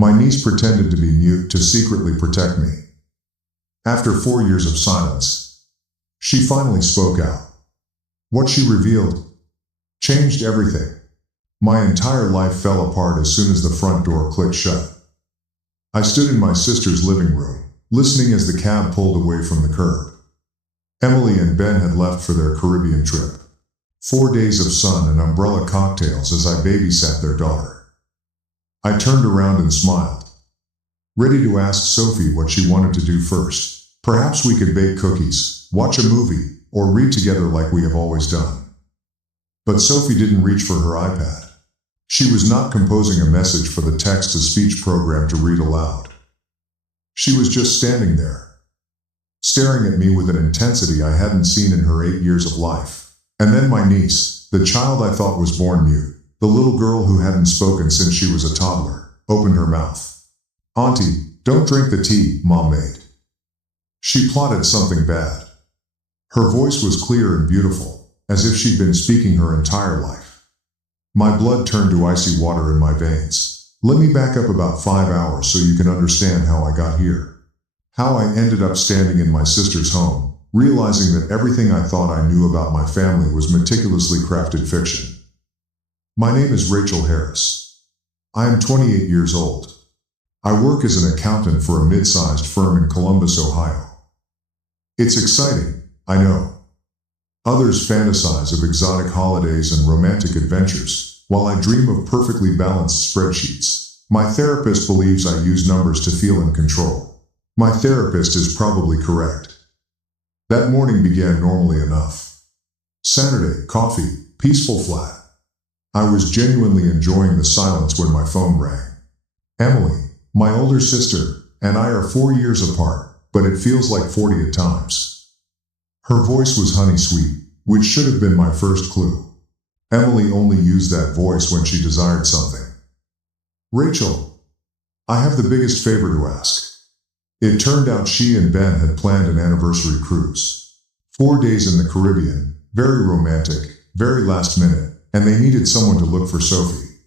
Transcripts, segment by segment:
My niece pretended to be mute to secretly protect me. After 4 years of silence, she finally spoke out. What she revealed changed everything. My entire life fell apart as soon as the front door clicked shut. I stood in my sister's living room, listening as the cab pulled away from the curb. Emily and Ben had left for their Caribbean trip. 4 days of sun and umbrella cocktails as I babysat their daughter. I turned around and smiled, ready to ask Sophie what she wanted to do first. Perhaps we could bake cookies, watch a movie, or read together like we have always done. But Sophie didn't reach for her iPad. She was not composing a message for the text-to-speech program to read aloud. She was just standing there, staring at me with an intensity I hadn't seen in her 8 years of life. And then my niece, the child I thought was born mute, the little girl who hadn't spoken since she was a toddler, opened her mouth. "Auntie, don't drink the tea Mom made." She plotted something bad. Her voice was clear and beautiful, as if she'd been speaking her entire life. My blood turned to icy water in my veins. Let me back up about 5 hours so you can understand how I got here. How I ended up standing in my sister's home, realizing that everything I thought I knew about my family was meticulously crafted fiction. My name is Rachel Harris. I am 28 years old. I work as an accountant for a mid-sized firm in Columbus, Ohio. It's exciting, I know. Others fantasize of exotic holidays and romantic adventures, while I dream of perfectly balanced spreadsheets. My therapist believes I use numbers to feel in control. My therapist is probably correct. That morning began normally enough. Saturday, coffee, peaceful flat. I was genuinely enjoying the silence when my phone rang. Emily, my older sister, and I are 4 years apart, but it feels like 40 at times. Her voice was honey sweet, which should have been my first clue. Emily only used that voice when she desired something. "Rachel, I have the biggest favor to ask." It turned out she and Ben had planned an anniversary cruise. 4 days in the Caribbean, very romantic, very last minute, and they needed someone to look for Sophie.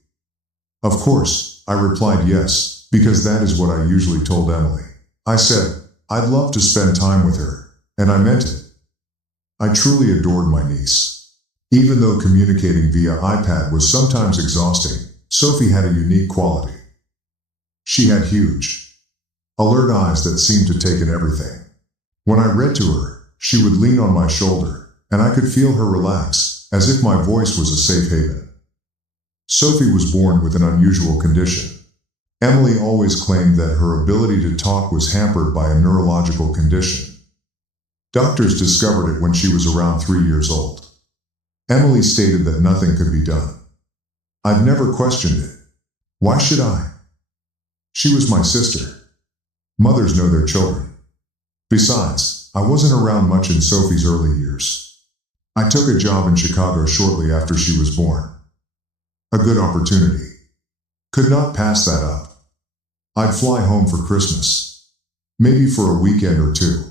Of course, I replied yes, because that is what I usually told Emily. I said, I'd love to spend time with her, and I meant it. I truly adored my niece. Even though communicating via iPad was sometimes exhausting, Sophie had a unique quality. She had huge, alert eyes that seemed to take in everything. When I read to her, she would lean on my shoulder, and I could feel her relax, as if my voice was a safe haven. Sophie was born with an unusual condition. Emily always claimed that her ability to talk was hampered by a neurological condition. Doctors discovered it when she was around 3 years old. Emily stated that nothing could be done. I've never questioned it. Why should I? She was my sister. Mothers know their children. Besides, I wasn't around much in Sophie's early years. I took a job in Chicago shortly after she was born. A good opportunity. Could not pass that up. I'd fly home for Christmas. Maybe for a weekend or two.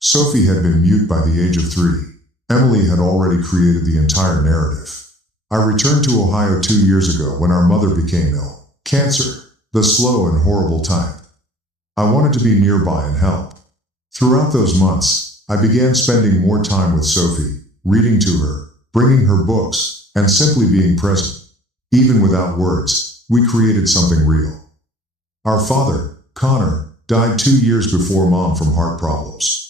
Sophie had been mute by the age of 3. Emily had already created the entire narrative. I returned to Ohio 2 years ago when our mother became ill. Cancer, the slow and horrible type. I wanted to be nearby and help. Throughout those months, I began spending more time with Sophie, reading to her, bringing her books, and simply being present. Even without words, we created something real. Our father, Connor, died 2 years before Mom from heart problems.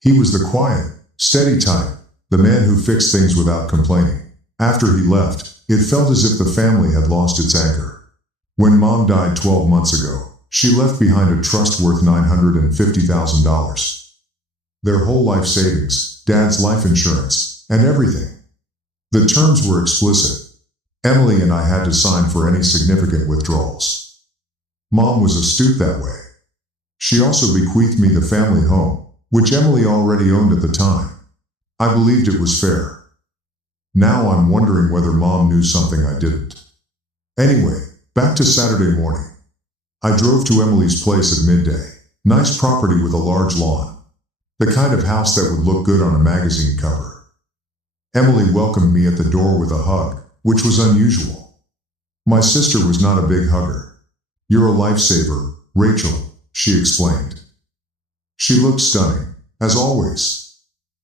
He was the quiet, steady type, the man who fixed things without complaining. After he left, it felt as if the family had lost its anchor. When Mom died 12 months ago, she left behind a trust worth $950,000. Their whole life savings, Dad's life insurance, and everything. The terms were explicit. Emily and I had to sign for any significant withdrawals. Mom was astute that way. She also bequeathed me the family home, which Emily already owned at the time. I believed it was fair. Now I'm wondering whether Mom knew something I didn't. Anyway, back to Saturday morning. I drove to Emily's place at midday. Nice property with a large lawn. The kind of house that would look good on a magazine cover. Emily welcomed me at the door with a hug, which was unusual. My sister was not a big hugger. "You're a lifesaver, Rachel," she explained. She looked stunning, as always.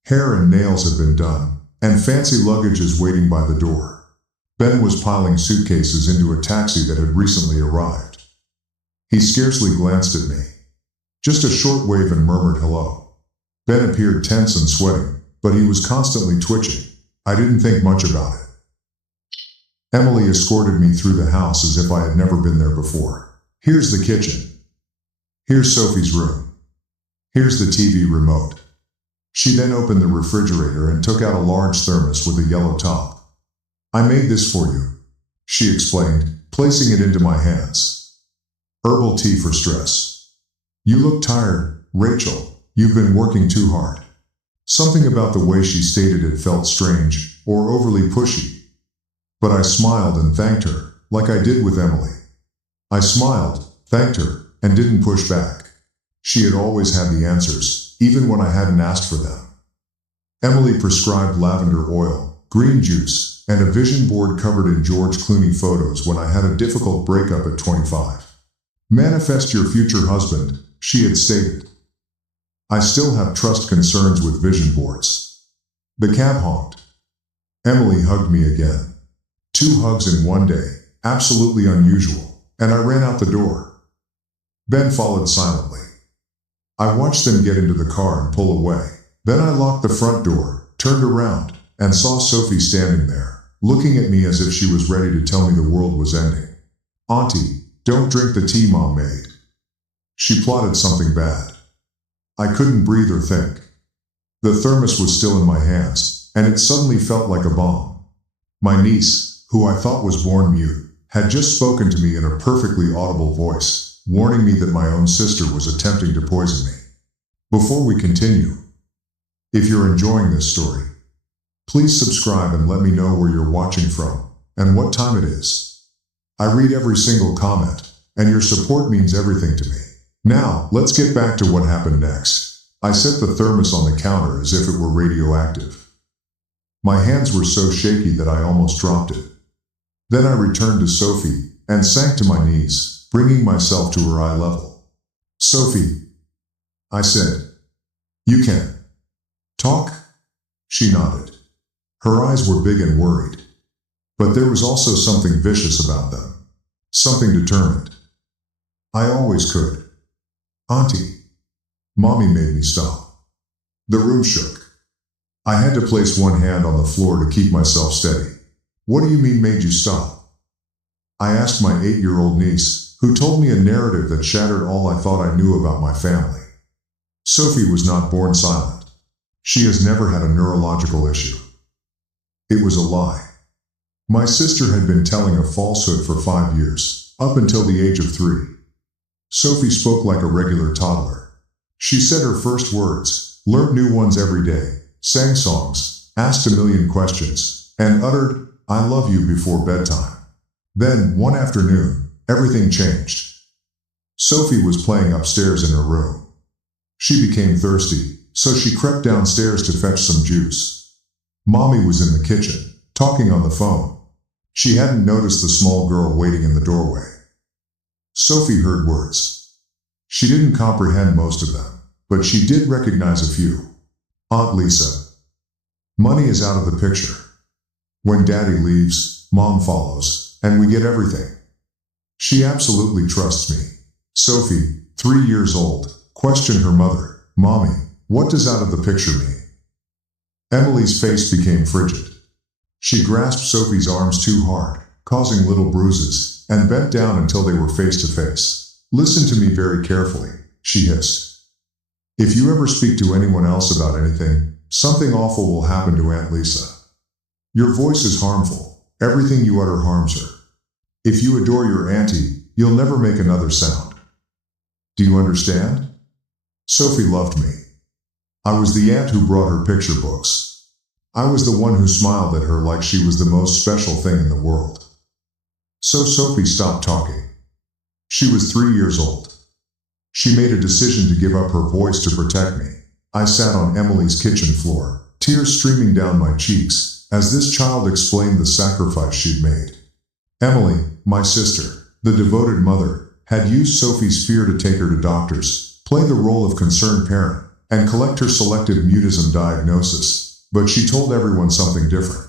Hair and nails had been done, and fancy luggage is waiting by the door. Ben was piling suitcases into a taxi that had recently arrived. He scarcely glanced at me. Just a short wave and murmured hello. Ben appeared tense and sweating, but he was constantly twitching. I didn't think much about it. Emily escorted me through the house as if I had never been there before. "Here's the kitchen. Here's Sophie's room. Here's the TV remote." She then opened the refrigerator and took out a large thermos with a yellow top. "I made this for you," she explained, placing it into my hands. "Herbal tea for stress. You look tired, Rachel. You've been working too hard." Something about the way she stated it felt strange, or overly pushy. But I smiled and thanked her, like I did with Emily. I smiled, thanked her, and didn't push back. She had always had the answers, even when I hadn't asked for them. Emily prescribed lavender oil, green juice, and a vision board covered in George Clooney photos when I had a difficult breakup at 25. "Manifest your future husband," she had stated. I still have trust concerns with vision boards. The cab honked. Emily hugged me again. 2 hugs in one day, absolutely unusual, and I ran out the door. Ben followed silently. I watched them get into the car and pull away. Then I locked the front door, turned around, and saw Sophie standing there, looking at me as if she was ready to tell me the world was ending. "Auntie, don't drink the tea Mom made." She plotted something bad. I couldn't breathe or think. The thermos was still in my hands, and it suddenly felt like a bomb. My niece, who I thought was born mute, had just spoken to me in a perfectly audible voice, warning me that my own sister was attempting to poison me. Before we continue, if you're enjoying this story, please subscribe and let me know where you're watching from and what time it is. I read every single comment, and your support means everything to me. Now, let's get back to what happened next. I set the thermos on the counter as if it were radioactive. My hands were so shaky that I almost dropped it. Then I returned to Sophie and sank to my knees, bringing myself to her eye level. "Sophie," I said, "you can talk?" She nodded. Her eyes were big and worried. But there was also something vicious about them. Something determined. "I always could." "Auntie." Mommy made me stop. The room shook. I had to place one hand on the floor to keep myself steady. "What do you mean made you stop?" I asked my 8-year-old niece, who told me a narrative that shattered all I thought I knew about my family. Sophie was not born silent. She has never had a neurological issue. It was a lie. My sister had been telling a falsehood for 5 years, up until the age of 3. Sophie spoke like a regular toddler. She said her first words, learned new ones every day, sang songs, asked a million questions, and uttered, "I love you" before bedtime. Then, one afternoon, everything changed. Sophie was playing upstairs in her room. She became thirsty, so she crept downstairs to fetch some juice. Mommy was in the kitchen, talking on the phone. She hadn't noticed the small girl waiting in the doorway. Sophie heard words. She didn't comprehend most of them, but she did recognize a few. "Aunt Lisa. Money is out of the picture. When Daddy leaves, Mom follows, and we get everything. She absolutely trusts me." Sophie, 3 years old, questioned her mother. "Mommy, what does out of the picture mean?" Emily's face became frigid. She grasped Sophie's arms too hard, causing little bruises, and bent down until they were face to face. "Listen to me very carefully," she hissed. "If you ever speak to anyone else about anything, something awful will happen to Aunt Lisa. Your voice is harmful. Everything you utter harms her. If you adore your auntie, you'll never make another sound. Do you understand?" Sophie loved me. I was the aunt who brought her picture books. I was the one who smiled at her like she was the most special thing in the world. So Sophie stopped talking. She was 3 years old. She made a decision to give up her voice to protect me. I sat on Emily's kitchen floor, tears streaming down my cheeks, as this child explained the sacrifice she'd made. Emily, my sister, the devoted mother, had used Sophie's fear to take her to doctors, play the role of concerned parent, and collect her selective mutism diagnosis, but she told everyone something different.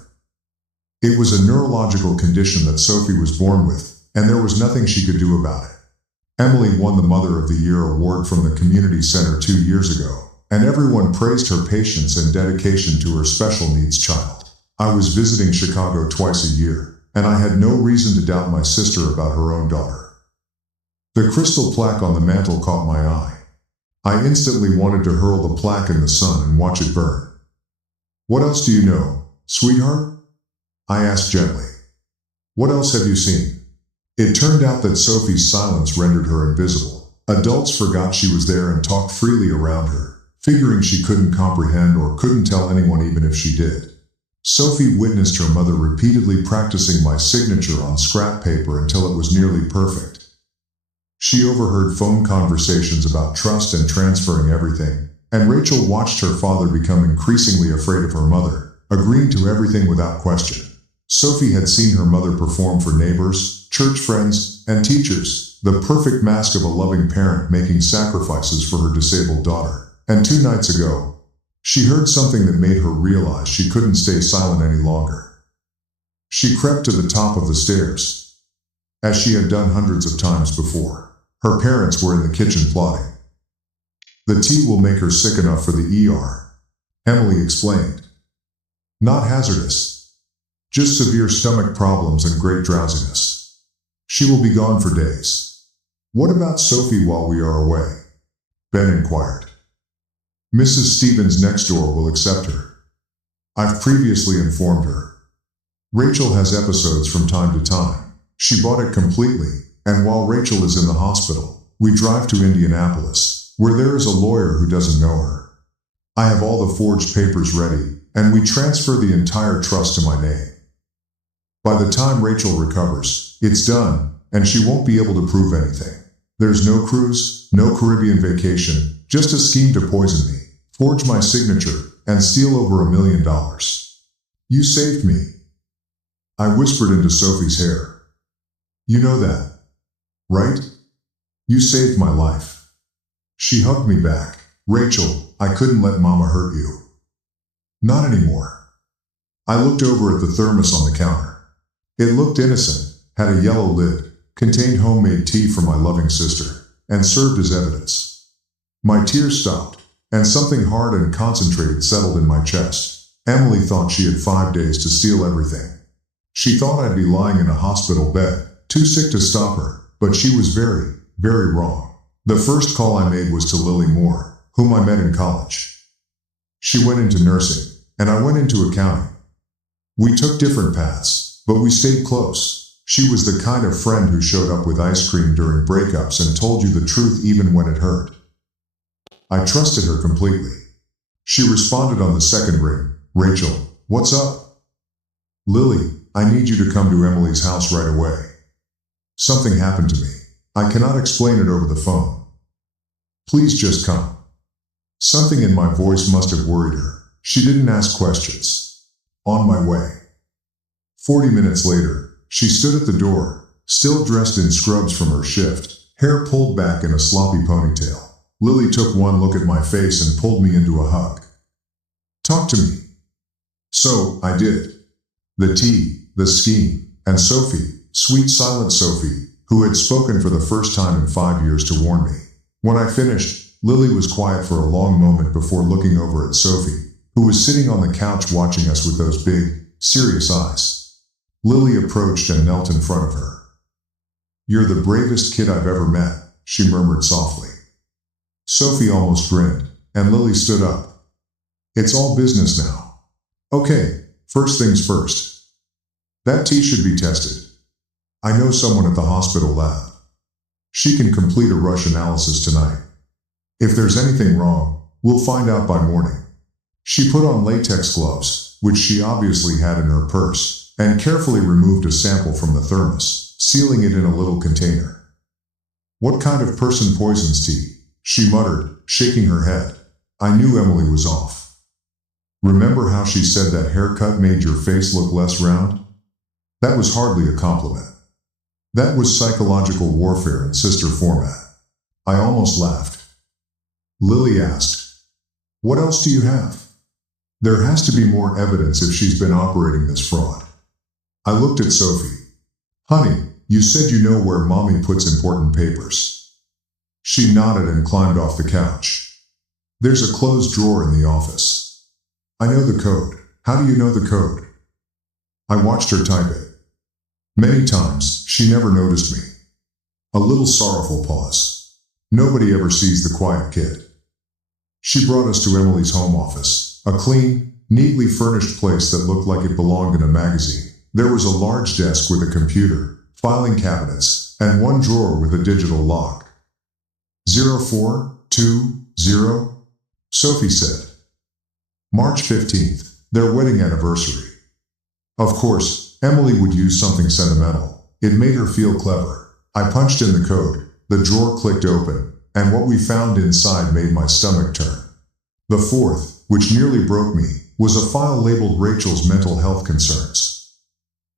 It was a neurological condition that Sophie was born with, and there was nothing she could do about it. Emily won the Mother of the Year award from the community center 2 years ago, and everyone praised her patience and dedication to her special needs child. I was visiting Chicago twice a year, and I had no reason to doubt my sister about her own daughter. The crystal plaque on the mantel caught my eye. I instantly wanted to hurl the plaque in the sun and watch it burn. "What else do you know, sweetheart?" I asked gently. "What else have you seen?" It turned out that Sophie's silence rendered her invisible. Adults forgot she was there and talked freely around her, figuring she couldn't comprehend or couldn't tell anyone even if she did. Sophie witnessed her mother repeatedly practicing my signature on scrap paper until it was nearly perfect. She overheard phone conversations about trust and transferring everything, and Rachel watched her father become increasingly afraid of her mother, agreeing to everything without question. Sophie had seen her mother perform for neighbors, church friends, and teachers, the perfect mask of a loving parent making sacrifices for her disabled daughter. And 2 nights ago, she heard something that made her realize she couldn't stay silent any longer. She crept to the top of the stairs, as she had done hundreds of times before. Her parents were in the kitchen plotting. "The tea will make her sick enough for the ER," Emily explained. "Not hazardous. Just severe stomach problems and great drowsiness. She will be gone for days." "What about Sophie while we are away?" Ben inquired. "Mrs. Stevens next door will accept her. I've previously informed her. Rachel has episodes from time to time. She bought it completely, and while Rachel is in the hospital, we drive to Indianapolis, where there is a lawyer who doesn't know her. I have all the forged papers ready, and we transfer the entire trust to my name. By the time Rachel recovers, it's done, and she won't be able to prove anything. There's no cruise, no Caribbean vacation, just a scheme to poison me, forge my signature, and steal over $1 million. You saved me." I whispered into Sophie's hair. "You know that, right? You saved my life." She hugged me back. "Rachel, I couldn't let Mama hurt you." "Not anymore." I looked over at the thermos on the counter. It looked innocent, had a yellow lid, contained homemade tea from my loving sister, and served as evidence. My tears stopped, and something hard and concentrated settled in my chest. Emily thought she had 5 days to steal everything. She thought I'd be lying in a hospital bed, too sick to stop her, but she was very, very wrong. The first call I made was to Lily Moore, whom I met in college. She went into nursing, and I went into accounting. We took different paths, but we stayed close. She was the kind of friend who showed up with ice cream during breakups and told you the truth even when it hurt. I trusted her completely. She responded on the second ring, "Rachel, what's up?" "Lily, I need you to come to Emily's house right away. Something happened to me. I cannot explain it over the phone. Please just come." Something in my voice must have worried her. She didn't ask questions. On my way. 40 minutes later, she stood at the door, still dressed in scrubs from her shift, hair pulled back in a sloppy ponytail. Lily took one look at my face and pulled me into a hug. "Talk to me." So, I did. The tea, the scheme, and Sophie, sweet silent Sophie, who had spoken for the first time in 5 years to warn me. When I finished, Lily was quiet for a long moment before looking over at Sophie, who was sitting on the couch watching us with those big, serious eyes. Lily approached and knelt in front of her. "You're the bravest kid I've ever met," she murmured softly. Sophie almost grinned, and Lily stood up. "It's all business now. Okay, first things first. That tea should be tested. I know someone at the hospital lab. She can complete a rush analysis tonight. If there's anything wrong, we'll find out by morning." She put on latex gloves, which she obviously had in her purse, and carefully removed a sample from the thermos, sealing it in a little container. "What kind of person poisons tea?" she muttered, shaking her head. I knew Emily was off. "Remember how she said that haircut made your face look less round? That was hardly a compliment." That was psychological warfare in sister format. I almost laughed. Lily asked, "What else do you have?" "There has to be more evidence if she's been operating this fraud." I looked at Sophie. "Honey, you said you know where Mommy puts important papers." She nodded and climbed off the couch. "There's a closed drawer in the office." "I know the code." "How do you know the code?" I watched her type it. Many times, she never noticed me. A little sorrowful pause. Nobody ever sees the quiet kid. She brought us to Emily's home office, a clean, neatly furnished place that looked like it belonged in a magazine. There was a large desk with a computer, filing cabinets, and one drawer with a digital lock. 0420, Sophie said. March 15th, their wedding anniversary. Of course, Emily would use something sentimental. It made her feel clever. I punched in the code, the drawer clicked open, and what we found inside made my stomach turn. The fourth, which nearly broke me, was a file labeled Rachel's mental health concerns.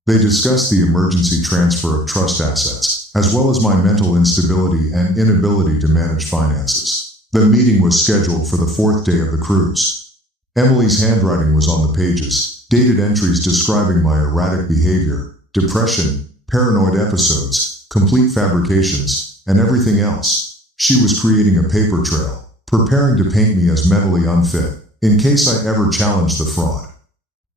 They discussed the emergency transfer of trust assets, as well as my mental instability and inability to manage finances. The meeting was scheduled for the fourth day of the cruise. Emily's handwriting was on the pages, dated entries describing my erratic behavior, depression, paranoid episodes, complete fabrications, and everything else. She was creating a paper trail, preparing to paint me as mentally unfit, in case I ever challenged the fraud.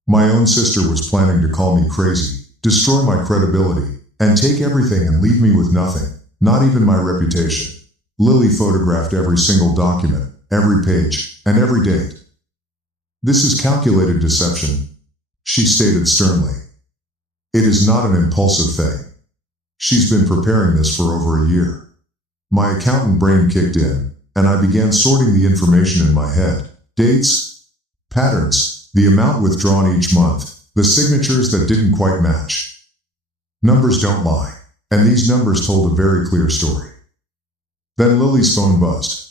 My own sister was planning to call me crazy, destroy my credibility, and take everything and leave me with nothing, not even my reputation. Lily photographed every single document, every page, and every date. "This is calculated deception," she stated sternly. "It is not an impulsive thing. She's been preparing this for over a year." My accountant brain kicked in, and I began sorting the information in my head. Dates, patterns, the amount withdrawn each month, the signatures that didn't quite match. Numbers don't lie, and these numbers told a very clear story. Then Lily's phone buzzed.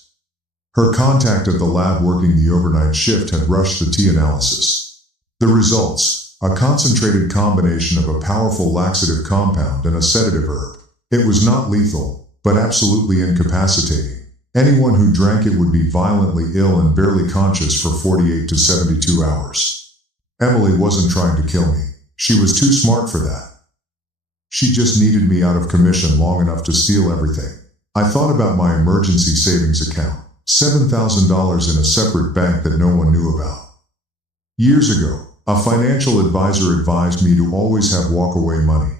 Her contact at the lab working the overnight shift had rushed the tea analysis. The results, a concentrated combination of a powerful laxative compound and a sedative herb. It was not lethal, but absolutely incapacitating. Anyone who drank it would be violently ill and barely conscious for 48 to 72 hours. Emily wasn't trying to kill me. She was too smart for that. She just needed me out of commission long enough to steal everything. I thought about my emergency savings account. $7,000 in a separate bank that no one knew about. Years ago, a financial advisor advised me to always have walk-away money.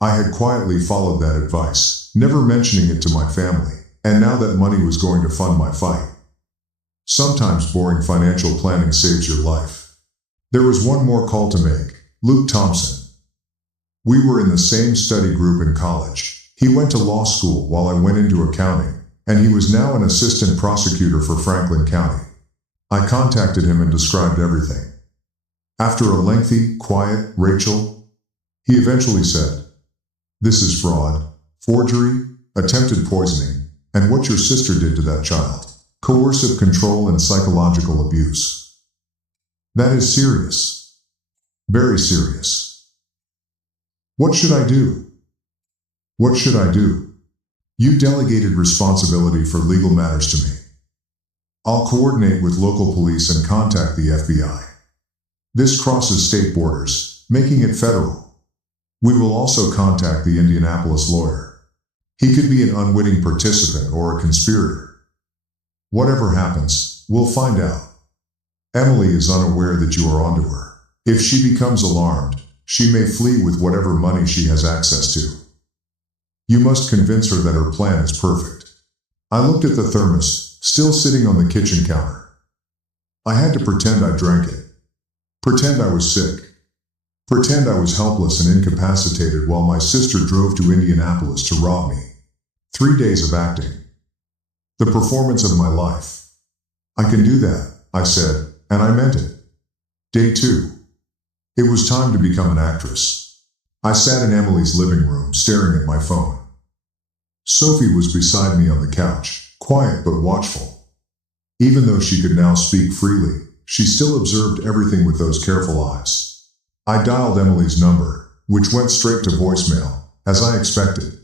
I had quietly followed that advice, never mentioning it to my family, and now that money was going to fund my fight. Sometimes boring financial planning saves your life. There was one more call to make. Luke Thompson. We were in the same study group in college. He went to law school while I went into accounting, and he was now an assistant prosecutor for Franklin County. I contacted him and described everything. After a lengthy, quiet, "Rachel," he eventually said, "This is fraud, forgery, attempted poisoning, and what your sister did to that child. Coercive control and psychological abuse. That is serious. Very serious. What should I do?" "What should I do? You delegated responsibility for legal matters to me. I'll coordinate with local police and contact the FBI. This crosses state borders, making it federal. We will also contact the Indianapolis lawyer. He could be an unwitting participant or a conspirator. Whatever happens, we'll find out. Emily is unaware that you are onto her. If she becomes alarmed, she may flee with whatever money she has access to. You must convince her that her plan is perfect." I looked at the thermos, still sitting on the kitchen counter. I had to pretend I drank it. Pretend I was sick. Pretend I was helpless and incapacitated while my sister drove to Indianapolis to rob me. 3 days of acting. The performance of my life. "I can do that," I said, and I meant it. Day 2. It was time to become an actress. I sat in Emily's living room, staring at my phone. Sophie was beside me on the couch, quiet but watchful. Even though she could now speak freely, she still observed everything with those careful eyes. I dialed Emily's number, which went straight to voicemail, as I expected.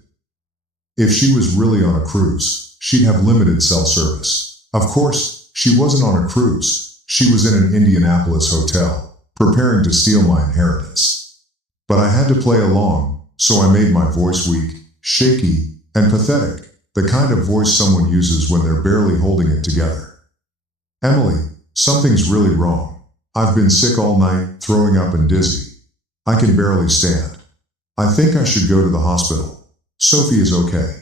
If she was really on a cruise, she'd have limited cell service. Of course, she wasn't on a cruise. She was in an Indianapolis hotel, preparing to steal my inheritance. But I had to play along, so I made my voice weak, shaky, and pathetic, the kind of voice someone uses when they're barely holding it together. Emily, something's really wrong. I've been sick all night, throwing up and dizzy. I can barely stand. I think I should go to the hospital. Sophie is okay.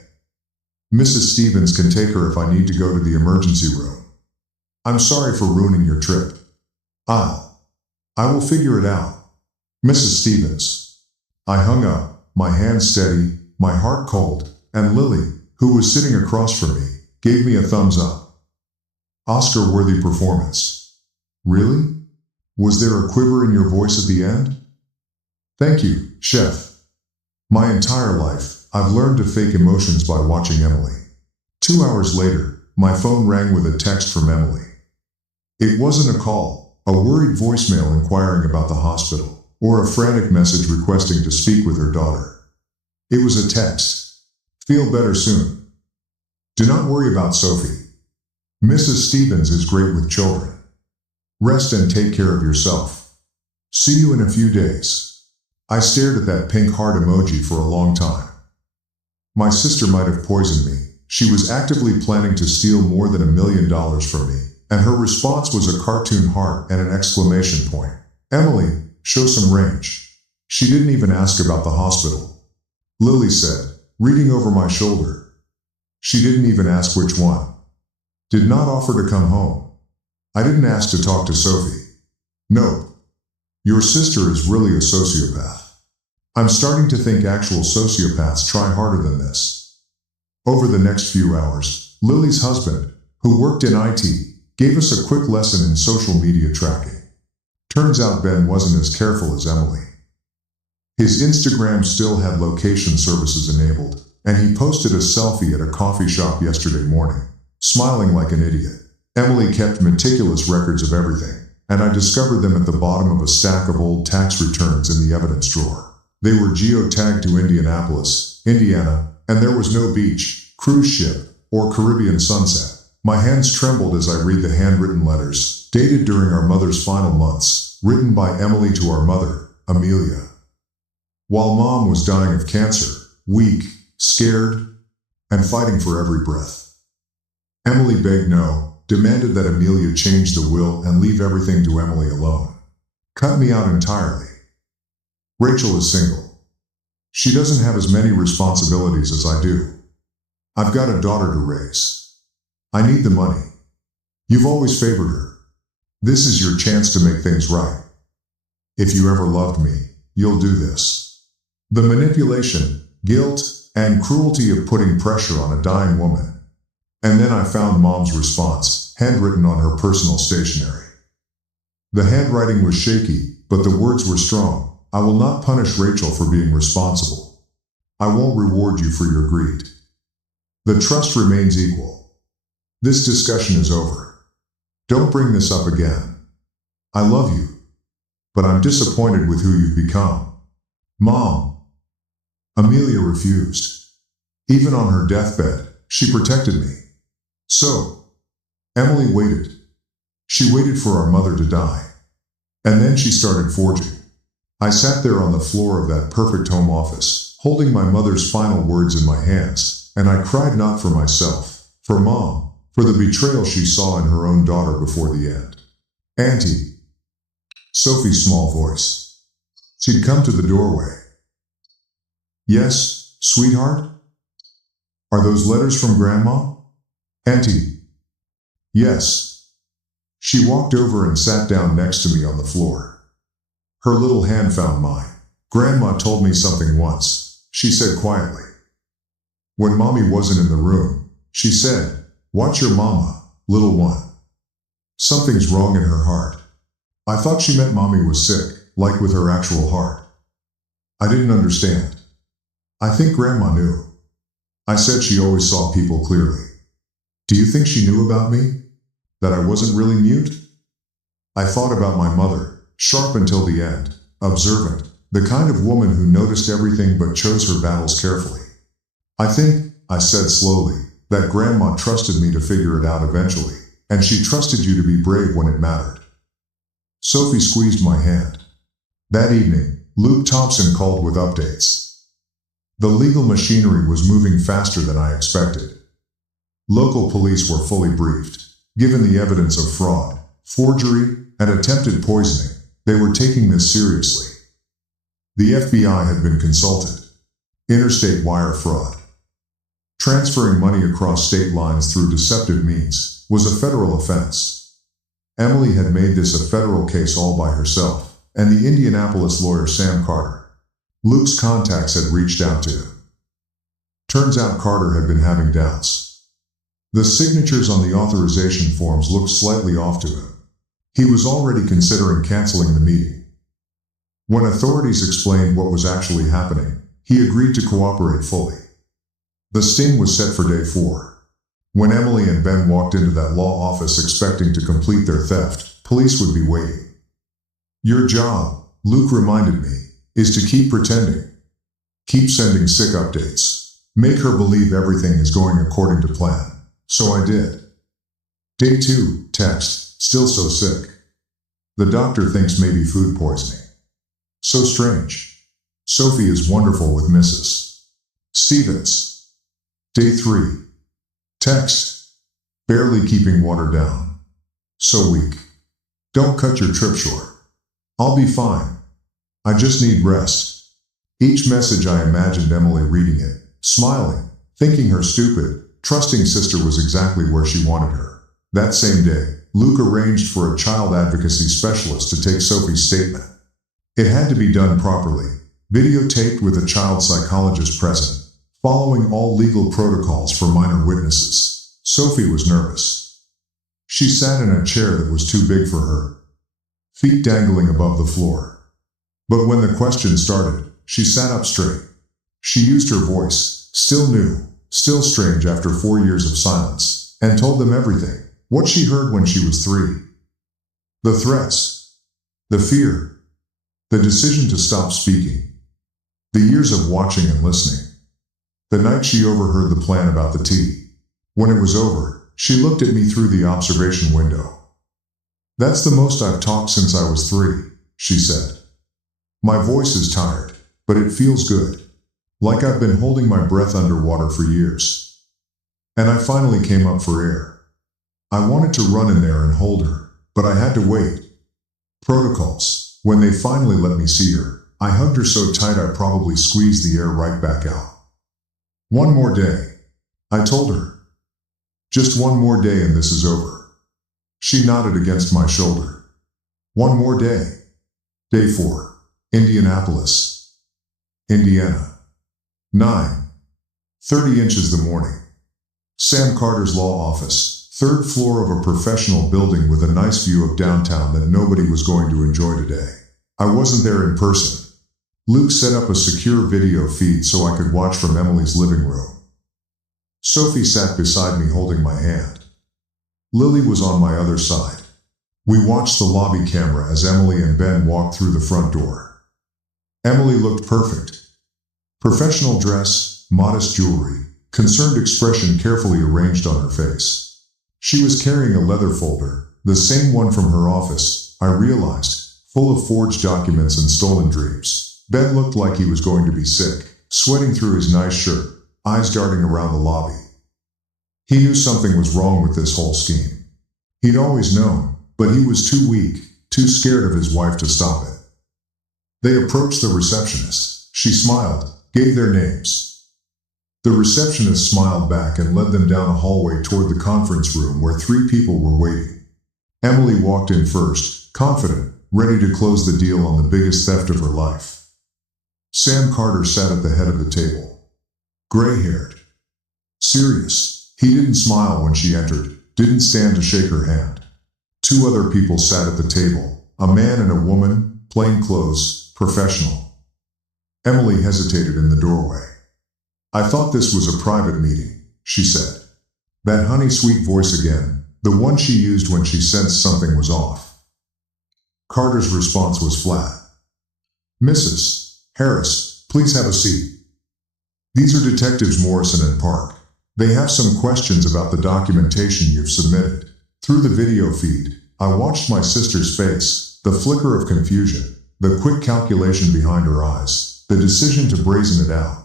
Mrs. Stevens can take her if I need to go to the emergency room. I'm sorry for ruining your trip. I will figure it out. Mrs. Stevens. I hung up, my hand steady, my heart cold, and Lily, who was sitting across from me, gave me a thumbs up. Oscar-worthy performance. Really? Was there a quiver in your voice at the end? Thank you, Chef. My entire life, I've learned to fake emotions by watching Emily. 2 hours later, my phone rang with a text from Emily. It wasn't a call, a worried voicemail inquiring about the hospital, or a frantic message requesting to speak with her daughter. It was a text. Feel better soon. Do not worry about Sophie. Mrs. Stevens is great with children. Rest and take care of yourself. See you in a few days. I stared at that pink heart emoji for a long time. My sister might have poisoned me. She was actively planning to steal more than $1 million from me, and her response was a cartoon heart and an exclamation point. Emily, show some range. She didn't even ask about the hospital. Lily said, reading over my shoulder. She didn't even ask which one. Did not offer to come home. I didn't ask to talk to Sophie. Nope. Your sister is really a sociopath. I'm starting to think actual sociopaths try harder than this. Over the next few hours, Lily's husband, who worked in IT, gave us a quick lesson in social media tracking. Turns out Ben wasn't as careful as Emily. His Instagram still had location services enabled, and he posted a selfie at a coffee shop yesterday morning, smiling like an idiot. Emily kept meticulous records of everything, and I discovered them at the bottom of a stack of old tax returns in the evidence drawer. They were geotagged to Indianapolis, Indiana, and there was no beach, cruise ship, or Caribbean sunset. My hands trembled as I read the handwritten letters, dated during our mother's final months, written by Emily to our mother, Amelia. While Mom was dying of cancer, weak, scared, and fighting for every breath. Emily begged no, demanded that Amelia change the will and leave everything to Emily alone. Cut me out entirely. Rachel is single. She doesn't have as many responsibilities as I do. I've got a daughter to raise. I need the money. You've always favored her. This is your chance to make things right. If you ever loved me, you'll do this. The manipulation, guilt, and cruelty of putting pressure on a dying woman. And then I found Mom's response, handwritten on her personal stationery. The handwriting was shaky, but the words were strong. I will not punish Rachel for being responsible. I won't reward you for your greed. The trust remains equal. This discussion is over. Don't bring this up again. I love you, but I'm disappointed with who you've become. Mom. Amelia refused. Even on her deathbed, she protected me. So, Emily waited. She waited for our mother to die. And then she started forging. I sat there on the floor of that perfect home office, holding my mother's final words in my hands, and I cried not for myself, for Mom, for the betrayal she saw in her own daughter before the end. Auntie. Sophie's small voice. She'd come to the doorway. Yes, sweetheart? Are those letters from Grandma? Auntie. Yes. She walked over and sat down next to me on the floor. Her little hand found mine. Grandma told me something once, she said quietly. When Mommy wasn't in the room, she said, watch your mama, little one. Something's wrong in her heart. I thought she meant Mommy was sick, like with her actual heart. I didn't understand. I think Grandma knew. I said she always saw people clearly. Do you think she knew about me? That I wasn't really mute? I thought about my mother, sharp until the end, observant, the kind of woman who noticed everything but chose her battles carefully. I think, I said slowly, that Grandma trusted me to figure it out eventually, and she trusted you to be brave when it mattered. Sophie squeezed my hand. That evening, Luke Thompson called with updates. The legal machinery was moving faster than I expected. Local police were fully briefed. Given the evidence of fraud, forgery, and attempted poisoning, they were taking this seriously. The FBI had been consulted. Interstate wire fraud. Transferring money across state lines through deceptive means was a federal offense. Emily had made this a federal case all by herself, and the Indianapolis lawyer Sam Carter, Luke's contacts, had reached out to him. Turns out Carter had been having doubts. The signatures on the authorization forms looked slightly off to him. He was already considering canceling the meeting. When authorities explained what was actually happening, he agreed to cooperate fully. The sting was set for day 4. When Emily and Ben walked into that law office expecting to complete their theft, police would be waiting. Your job, Luke reminded me, is to keep pretending. Keep sending sick updates. Make her believe everything is going according to plan. So I did. Day 2, text, still so sick. The doctor thinks maybe food poisoning. So strange. Sophie is wonderful with Mrs. Stevens. Day 3. Text. Barely keeping water down. So weak. Don't cut your trip short. I'll be fine. I just need rest. Each message I imagined Emily reading it, smiling, thinking her stupid, trusting sister was exactly where she wanted her. That same day, Luke arranged for a child advocacy specialist to take Sophie's statement. It had to be done properly, videotaped with a child psychologist present, following all legal protocols for minor witnesses. Sophie was nervous. She sat in a chair that was too big for her, feet dangling above the floor. But when the question started, she sat up straight. She used her voice, still new, still strange after 4 years of silence, and told them everything, what she heard when she was 3. The threats, the fear, the decision to stop speaking, the years of watching and listening. The night she overheard the plan about the tea. When it was over, she looked at me through the observation window. That's the most I've talked since I was 3, she said. My voice is tired, but it feels good. Like I've been holding my breath underwater for years. And I finally came up for air. I wanted to run in there and hold her, but I had to wait. Protocols. When they finally let me see her, I hugged her so tight I probably squeezed the air right back out. One more day, I told her. Just one more day and this is over. She nodded against my shoulder. One more day. Day 4. Indianapolis, Indiana. 9:30 inches the morning. Sam Carter's law office, 3rd floor of a professional building with a nice view of downtown that nobody was going to enjoy today. I wasn't there in person. Luke set up a secure video feed so I could watch from Emily's living room. Sophie sat beside me holding my hand. Lily was on my other side. We watched the lobby camera as Emily and Ben walked through the front door. Emily looked perfect. Professional dress, modest jewelry, concerned expression carefully arranged on her face. She was carrying a leather folder, the same one from her office, I realized, full of forged documents and stolen dreams. Ben looked like he was going to be sick, sweating through his nice shirt, eyes darting around the lobby. He knew something was wrong with this whole scheme. He'd always known, but he was too weak, too scared of his wife to stop it. They approached the receptionist. She smiled, gave their names. The receptionist smiled back and led them down a hallway toward the conference room where 3 people were waiting. Emily walked in first, confident, ready to close the deal on the biggest theft of her life. Sam Carter sat at the head of the table. Gray-haired. Serious. He didn't smile when she entered, didn't stand to shake her hand. 2 other people sat at the table, a man and a woman, plain clothes, professional. Emily hesitated in the doorway. I thought this was a private meeting, she said. That honey-sweet voice again, the one she used when she sensed something was off. Carter's response was flat. Mrs. Harris, please have a seat. These are Detectives Morrison and Park. They have some questions about the documentation you've submitted. Through the video feed, I watched my sister's face, the flicker of confusion, the quick calculation behind her eyes, the decision to brazen it out.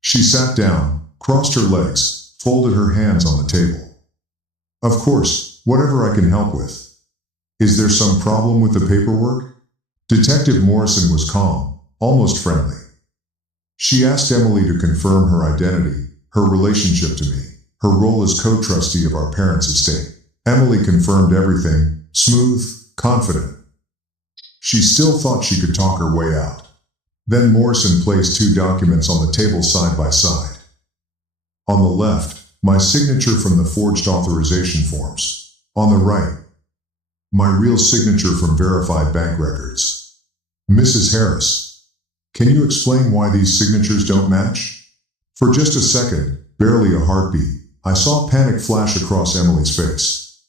She sat down, crossed her legs, folded her hands on the table. Of course, whatever I can help with. Is there some problem with the paperwork? Detective Morrison was calm, almost friendly. She asked Emily to confirm her identity, her relationship to me, her role as co-trustee of our parents' estate. Emily confirmed everything, smooth, confident. She still thought she could talk her way out. Then Morrison placed two documents on the table side by side. On the left, my signature from the forged authorization forms. On the right, my real signature from verified bank records. Mrs. Harris, can you explain why these signatures don't match? For just a second, barely a heartbeat, I saw panic flash across Emily's face.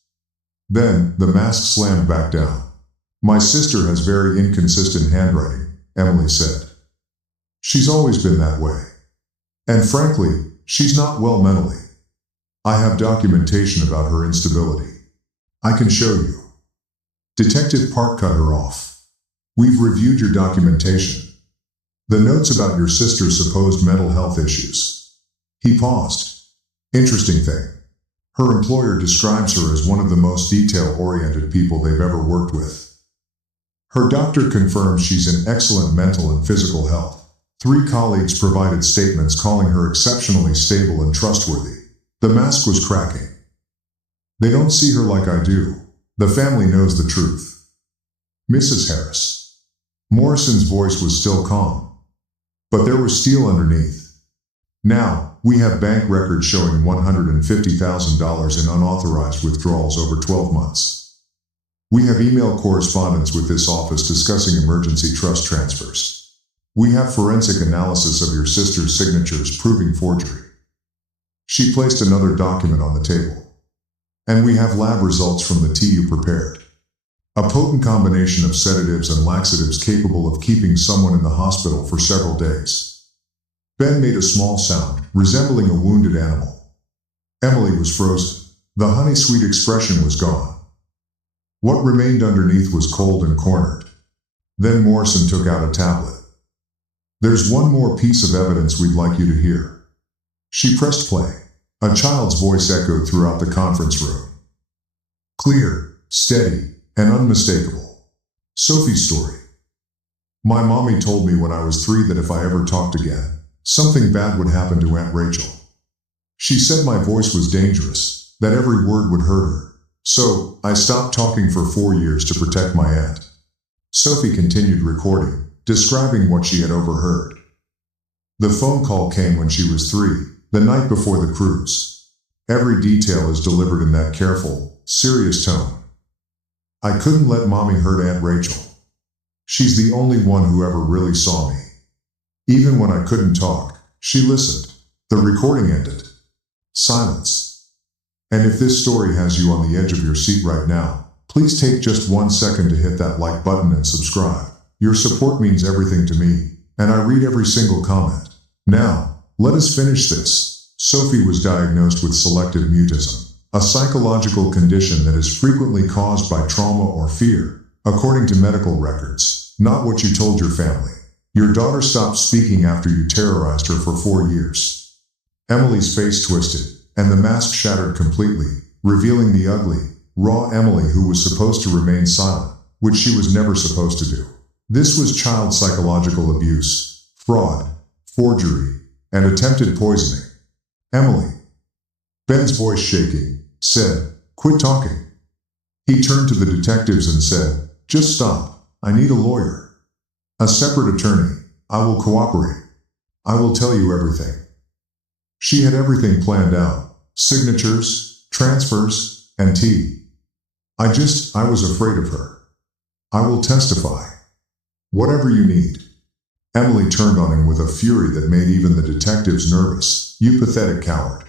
Then, the mask slammed back down. My sister has very inconsistent handwriting, Emily said. She's always been that way. And frankly, she's not well mentally. I have documentation about her instability. I can show you. Detective Park cut her off. We've reviewed your documentation. The notes about your sister's supposed mental health issues. He paused. Interesting thing. Her employer describes her as one of the most detail-oriented people they've ever worked with. Her doctor confirms she's in excellent mental and physical health. 3 colleagues provided statements calling her exceptionally stable and trustworthy. The mask was cracking. They don't see her like I do. The family knows the truth. Mrs. Harris. Morrison's voice was still calm. But there was steel underneath. Now, we have bank records showing $150,000 in unauthorized withdrawals over 12 months. We have email correspondence with this office discussing emergency trust transfers. We have forensic analysis of your sister's signatures proving forgery. She placed another document on the table. And we have lab results from the tea you prepared. A potent combination of sedatives and laxatives capable of keeping someone in the hospital for several days. Ben made a small sound, resembling a wounded animal. Emily was frozen. The honey-sweet expression was gone. What remained underneath was cold and cornered. Then Morrison took out a tablet. There's one more piece of evidence we'd like you to hear. She pressed play. A child's voice echoed throughout the conference room. Clear, steady, and unmistakable. Sophie's story. My mommy told me when I was 3 that if I ever talked again, something bad would happen to Aunt Rachel. She said my voice was dangerous, that every word would hurt her. So, I stopped talking for 4 years to protect my aunt. Sophie continued recording, describing what she had overheard. The phone call came when she was 3, the night before the cruise. Every detail is delivered in that careful, serious tone. I couldn't let Mommy hurt Aunt Rachel. She's the only one who ever really saw me. Even when I couldn't talk, she listened. The recording ended. Silence. And if this story has you on the edge of your seat right now, please take just 1 second to hit that like button and subscribe. Your support means everything to me, and I read every single comment. Now, let us finish this. Sophie was diagnosed with selective mutism, a psychological condition that is frequently caused by trauma or fear, according to medical records, not what you told your family. Your daughter stopped speaking after you terrorized her for 4 years. Emily's face twisted, and the mask shattered completely, revealing the ugly, raw Emily who was supposed to remain silent, which she was never supposed to do. This was child psychological abuse, fraud, forgery, and attempted poisoning. Emily, Ben's voice shaking, said, "Quit talking." He turned to the detectives and said, "Just stop. I need a lawyer. A separate attorney. I will cooperate. I will tell you everything." She had everything planned out. Signatures, transfers, and tea. I was afraid of her. "I will testify. Whatever you need." Emily turned on him with a fury that made even the detectives nervous. "You pathetic coward.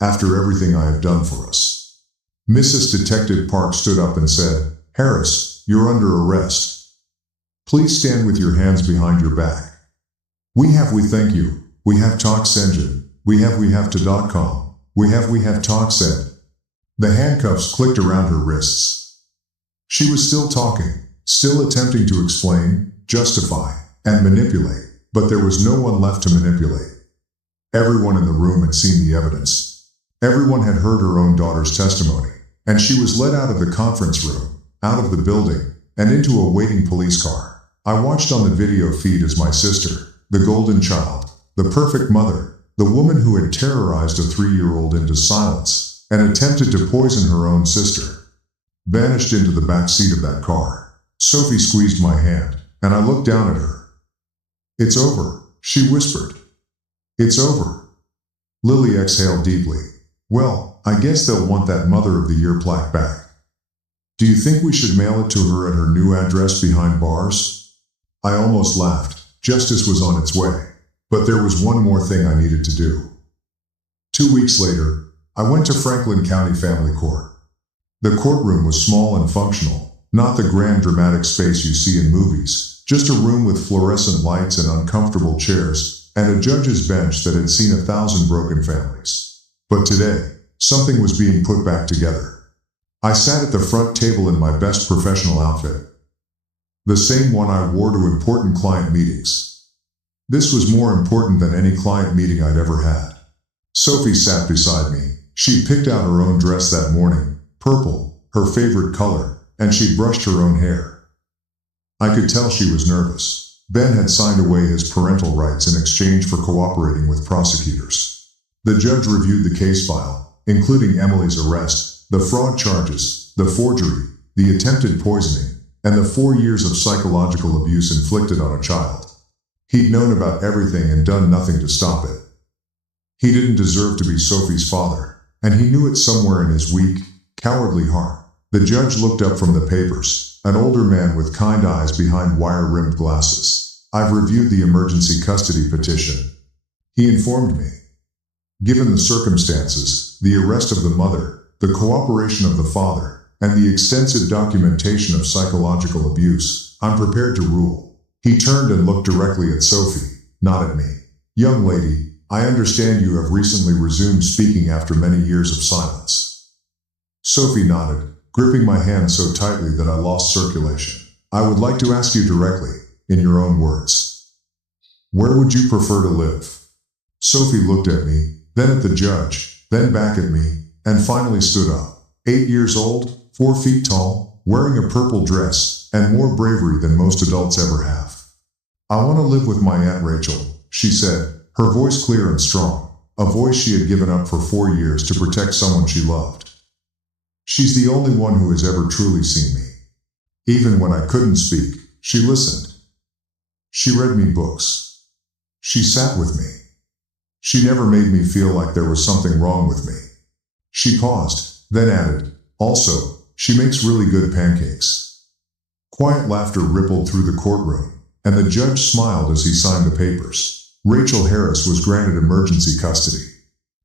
After everything I have done for us." Mrs. Detective Park stood up and said, "Harris, you're under arrest." Please stand with your hands behind your back. We thank you. We have talks engine. We have to.com. We have talks ed. The handcuffs clicked around her wrists. She was still talking, still attempting to explain, justify, and manipulate, but there was no one left to manipulate. Everyone in the room had seen the evidence. Everyone had heard her own daughter's testimony, and she was led out of the conference room, out of the building, and into a waiting police car. I watched on the video feed as my sister, the golden child, the perfect mother, the woman who had terrorized a 3-year-old into silence and attempted to poison her own sister, vanished into the back seat of that car. Sophie squeezed my hand, and I looked down at her. It's over, she whispered. It's over. Lily exhaled deeply. Well, I guess they'll want that Mother of the Year plaque back. Do you think we should mail it to her at her new address behind bars? I almost laughed. Justice was on its way. But there was one more thing I needed to do. 2 weeks later, I went to Franklin County Family Court. The courtroom was small and functional, not the grand dramatic space you see in movies, just a room with fluorescent lights and uncomfortable chairs, and a judge's bench that had seen 1,000 broken families. But today, something was being put back together. I sat at the front table in my best professional outfit. The same one I wore to important client meetings. This was more important than any client meeting I'd ever had. Sophie sat beside me. She'd picked out her own dress that morning, purple, her favorite color, and she'd brushed her own hair. I could tell she was nervous. Ben had signed away his parental rights in exchange for cooperating with prosecutors. The judge reviewed the case file, including Emily's arrest, the fraud charges, the forgery, the attempted poisoning, and the 4 years of psychological abuse inflicted on a child. He'd known about everything and done nothing to stop it. He didn't deserve to be Sophie's father, and he knew it somewhere in his weak, cowardly heart. The judge looked up from the papers, an older man with kind eyes behind wire-rimmed glasses. I've reviewed the emergency custody petition. He informed me. Given the circumstances, the arrest of the mother, the cooperation of the father, and the extensive documentation of psychological abuse, I'm prepared to rule. He turned and looked directly at Sophie, not at me. Young lady, I understand you have recently resumed speaking after many years of silence. Sophie nodded, gripping my hand so tightly that I lost circulation. I would like to ask you directly, in your own words. Where would you prefer to live? Sophie looked at me, then at the judge, then back at me, and finally stood up. 8 years old, 4 feet tall, wearing a purple dress, and more bravery than most adults ever have. I want to live with my Aunt Rachel, she said, her voice clear and strong, a voice she had given up for 4 years to protect someone she loved. She's the only one who has ever truly seen me. Even when I couldn't speak, she listened. She read me books. She sat with me. She never made me feel like there was something wrong with me. She paused, then added, also, she makes really good pancakes. Quiet laughter rippled through the courtroom, and the judge smiled as he signed the papers. Rachel Harris was granted emergency custody.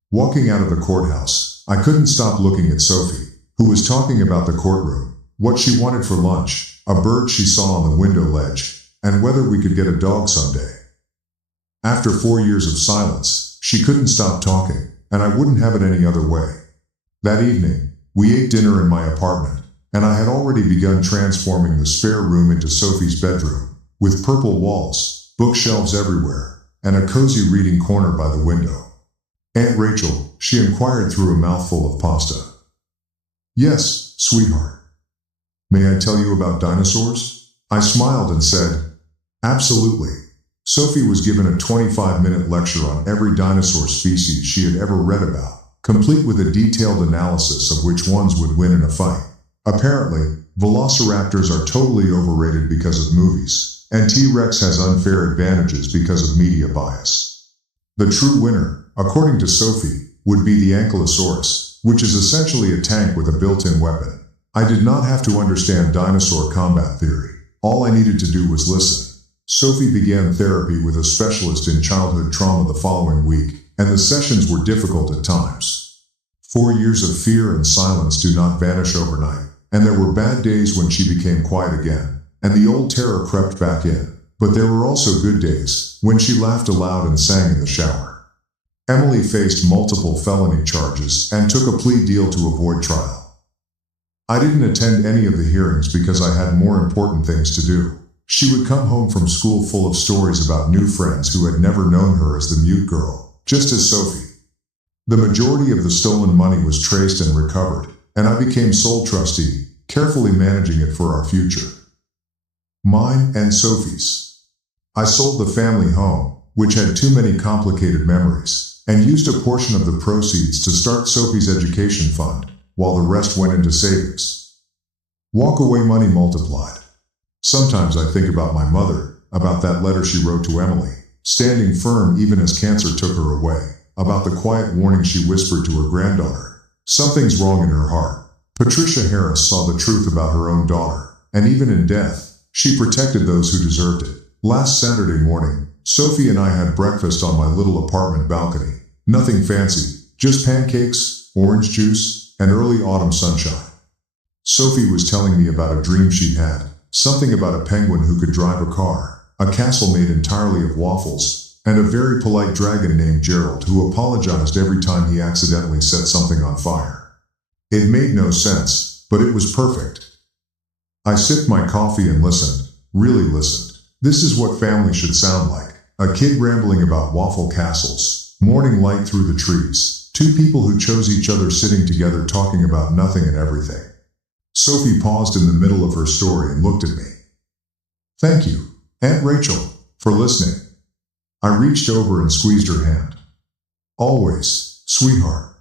Walking out of the courthouse, I couldn't stop looking at Sophie, who was talking about the courtroom, what she wanted for lunch, a bird she saw on the window ledge, and whether we could get a dog someday. After 4 years of silence, she couldn't stop talking, and I wouldn't have it any other way. That evening, we ate dinner in my apartment, and I had already begun transforming the spare room into Sophie's bedroom, with purple walls, bookshelves everywhere, and a cozy reading corner by the window. Aunt Rachel, she inquired through a mouthful of pasta. Yes, sweetheart. May I tell you about dinosaurs? I smiled and said, absolutely. Sophie was given a 25-minute lecture on every dinosaur species she had ever read about, complete with a detailed analysis of which ones would win in a fight. Apparently, velociraptors are totally overrated because of movies, and T-Rex has unfair advantages because of media bias. The true winner, according to Sophie, would be the Ankylosaurus, which is essentially a tank with a built-in weapon. I did not have to understand dinosaur combat theory. All I needed to do was listen. Sophie began therapy with a specialist in childhood trauma the following week, and the sessions were difficult at times. 4 years of fear and silence do not vanish overnight, and there were bad days when she became quiet again. and the old terror crept back in. But there were also good days, when she laughed aloud and sang in the shower. Emily faced multiple felony charges and took a plea deal to avoid trial. I didn't attend any of the hearings because I had more important things to do. She would come home from school full of stories about new friends who had never known her as the mute girl, just as Sophie. The majority of the stolen money was traced and recovered, and I became sole trustee, carefully managing it for our future. Mine and Sophie's. I sold the family home, which had too many complicated memories, and used a portion of the proceeds to start Sophie's education fund, while the rest went into savings. Walk-away money multiplied. Sometimes I think about my mother, about that letter she wrote to Emily, standing firm even as cancer took her away, about the quiet warning she whispered to her granddaughter. Something's wrong in her heart. Patricia Harris saw the truth about her own daughter, and even in death, she protected those who deserved it. Last Saturday morning, Sophie and I had breakfast on my little apartment balcony. Nothing fancy, just pancakes, orange juice, and early autumn sunshine. Sophie was telling me about a dream she'd had, something about a penguin who could drive a car, a castle made entirely of waffles, and a very polite dragon named Gerald who apologized every time he accidentally set something on fire. It made no sense, but it was perfect. I sipped my coffee and listened, really listened. This is what family should sound like. A kid rambling about waffle castles, morning light through the trees, two people who chose each other sitting together talking about nothing and everything. Sophie paused in the middle of her story and looked at me. Thank you, Aunt Rachel, for listening. I reached over and squeezed her hand. Always, sweetheart.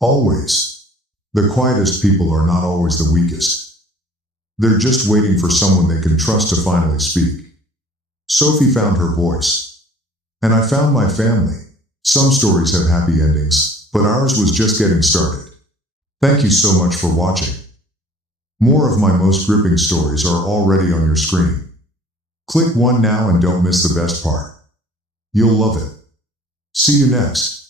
Always. The quietest people are not always the weakest. They're just waiting for someone they can trust to finally speak. Sophie found her voice. And I found my family. Some stories have happy endings, but ours was just getting started. Thank you so much for watching. More of my most gripping stories are already on your screen. Click one now and don't miss the best part. You'll love it. See you next.